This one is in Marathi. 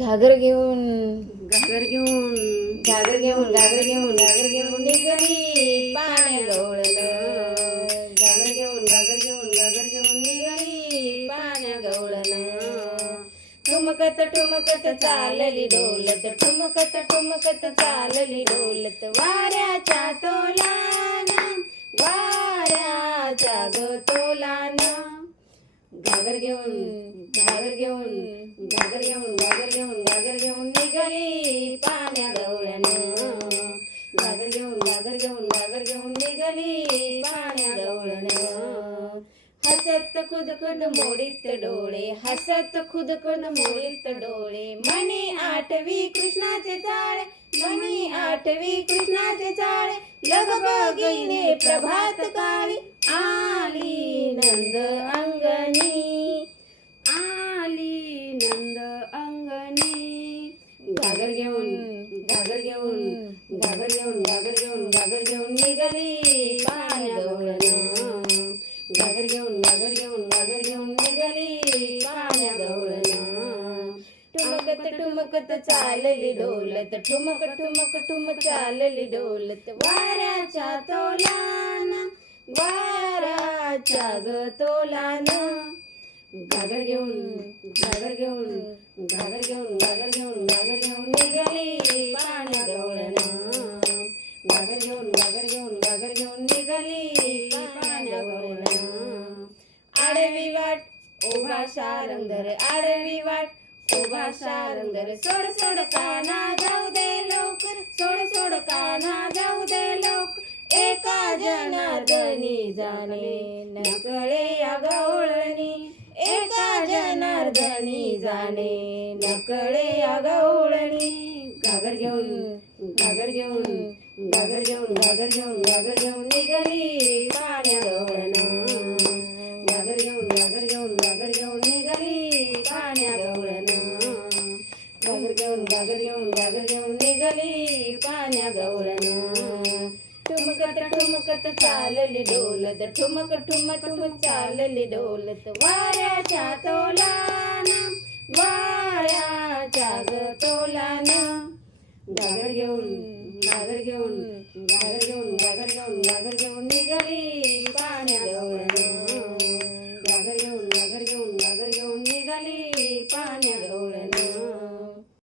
घागर घेऊन घागर घेऊन घागर घेऊन घागर घेऊन घागर घेऊन निघाली पाण्या गवळण घागर घेऊन घागर घेऊन घागर घेऊन निघाली पाण्या गवळण ठुमकत ठुमकत चालली डोलत ठुमकत ठुमकत चालली डोलत वाऱ्याच्या तोलान वाऱ्याच्या ग तोलान घागर घेऊन घागर घेऊन घागर घेऊन घागर घेऊन घागर घेऊन निघाली पाण्या गवळण घागर घेऊन घागर घेऊन घागर घेऊन निघाली पाण्या गवळण हसत खुद खुद मोडीत डोळे हसत खुद खुद मोडीत डोळे मनी आठवी कृष्णाचे चाळे मनी आठवी कृष्णाचे चाळे लगबगीने प्रभात काळी आली नंद अंगणी आली नंद अंगणी घागर घेऊन घागर घेऊन घागर घेऊन घागर घेऊन घागर घेऊन निघाली पाण्या गवळण घागर घेऊन घागर घेऊन घागर घेऊन निघाली पाण्या गवळण ठुमकत ठुमकत चालली डोलत ठुमक ठुमक ठुमक चालली डोलत वाऱ्याच्या तोलान वाऱ्याच्या ग तोलान घागर घेऊन घागर घेऊन घागर घेऊन घागर घेऊन घागर घेऊन निघाली पाण्या गवळण घागर घेऊन घागर घेऊन घागर घेऊन निघाली पाण्या गवळण आडवी वाट उभा शारंगर आडवी वाट उभा शारंगर सोड सोड काना जाऊ दे लवकर सोड सोड काना जाऊ दे लवकर एका जनार्दनी जाणे नकळे या गवळणी एका जनार्दनी जाणे नकळे या गवळणी घागर घेऊन घागर घेऊन घागर घेऊन घागर घेऊन घागर घेऊन निघाली पाण्या गवळण घागर घेऊन घागर घेऊन घागर घेऊन निघाली पाण्या गवळण घागर घेऊन घागर घेऊन घागर घेऊन निघाली पाण्या गवळण ठुमकत ठुमकत चालली डोलत ठुमक ठुम ठुमक चालली डोलत वाऱ्याच्या तोलान वाऱ्याच्या ग तोलान घागर घेऊन घागर घेऊन घागर घेऊन घागर घेऊन घागर घेऊन निघाली